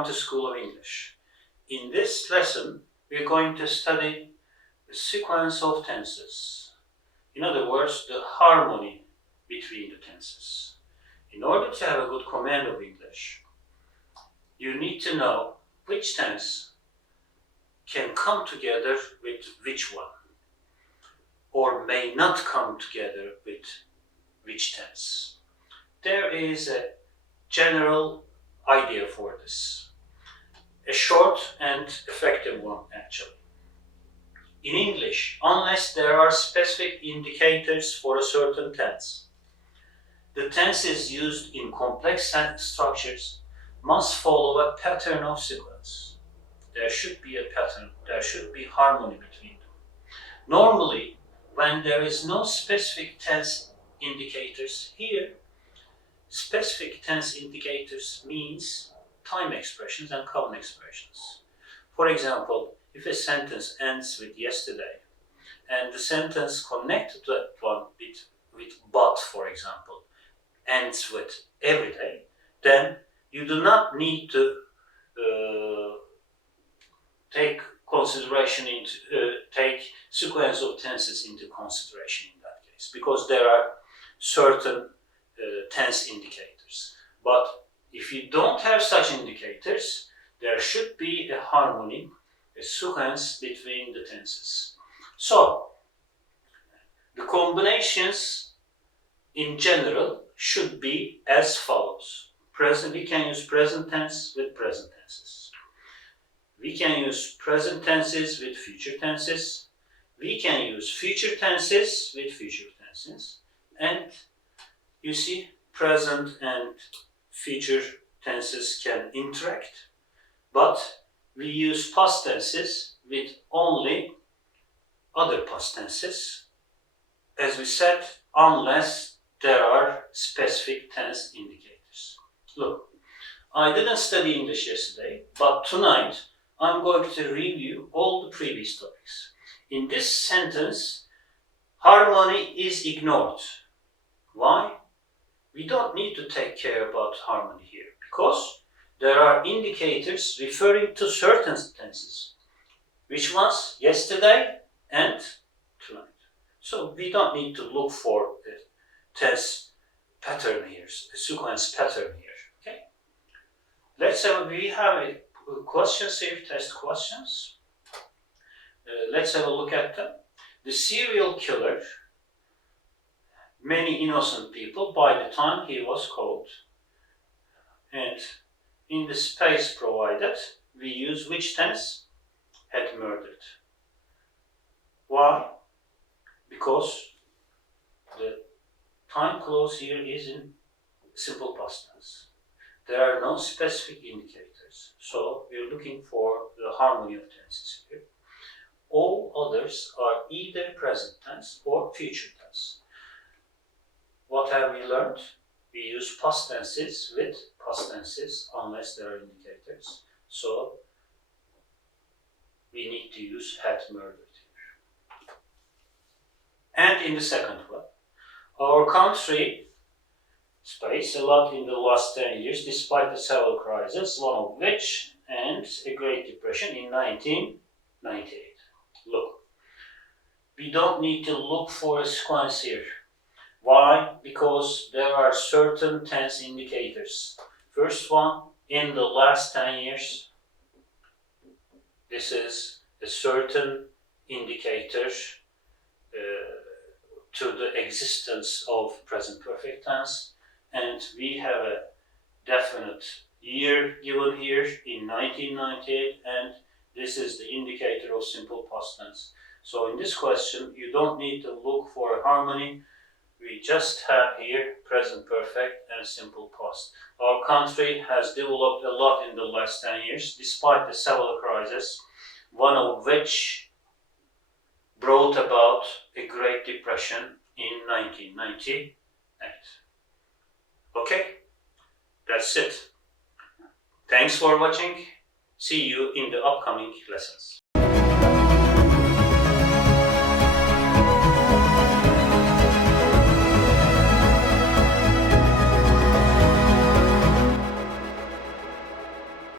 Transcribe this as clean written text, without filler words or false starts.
welcome to School of English. In this lesson, we're going to study the sequence of tenses. In other words, the harmony between the tenses. In order to have a good command of English, you need to know which tense can come together with which one, or may not come together with which tense. There is a general idea for this. A short and effective one, actually. In English, unless there are specific indicators for a certain tense, the tenses used in complex structures must follow a pattern of sequence. There should be a pattern, there should be harmony between them. Normally, when there is no specific tense indicators here, specific tense indicators means time expressions and common expressions. For example, if a sentence ends with yesterday and the sentence connected to that one with but, for example, ends with every day, then you do not need to take sequence of tenses into consideration in that case, because there are certain tense indicators. But if you don't have such indicators, there should be a harmony, a sequence between the tenses. So, the combinations in general should be as follows. We can use present tense with present tenses. We can use present tenses with future tenses. We can use future tenses with future tenses. And you see, present and future tenses can interact, but we use past tenses with only other past tenses, as we said, unless there are specific tense indicators. Look, I didn't study English yesterday, but tonight I'm going to review all the previous topics. In this sentence, harmony is ignored. Why? We don't need to take care about harmony here, because there are indicators referring to certain tenses. Which ones? Yesterday and tonight. So we don't need to look for a tense pattern here, a sequence pattern here. Okay? We have a questions here, test questions. Let's have a look at them. The serial killer, many innocent people by the time he was caught, and in the space provided, we use which tense? Had murdered. Why? Because the time clause here is in simple past tense. There are no specific indicators, so we're looking for the harmony of tenses here. All others are either present tense or future tense. What have we learned? We use past tenses with past tenses unless there are indicators. So we need to use had murdered here. And in the second one, our country faced a lot in the last 10 years despite the several crises, one of which ends a Great Depression in 1998. Look, we don't need to look for a sequence here. Why? Because there are certain tense indicators. First one, in the last 10 years. This is a certain indicator to the existence of present perfect tense. And we have a definite year given here in 1998, and this is the indicator of simple past tense. So in this question, you don't need to look for a harmony. We just have here present perfect and simple past. Our country has developed a lot in the last 10 years, despite the several crises, one of which brought about a Great Depression in 1998. Okay, that's it. Thanks for watching. See you in the upcoming lessons.